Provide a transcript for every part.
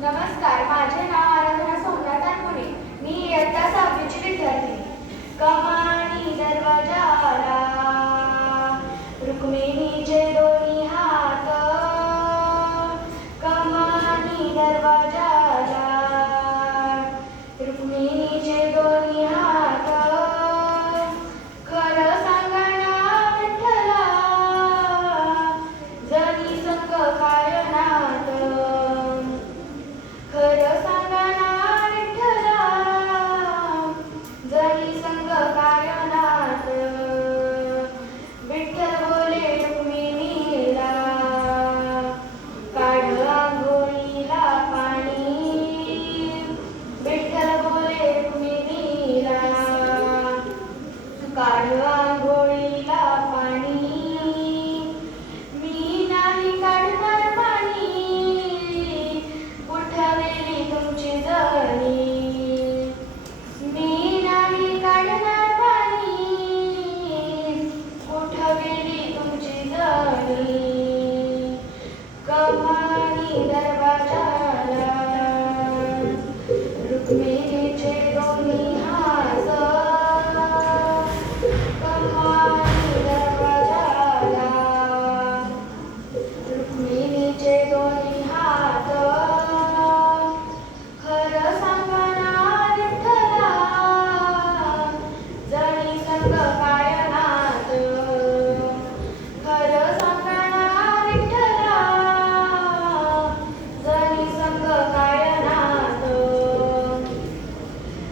नमस्कार माझे नाव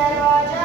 Mr. Roger.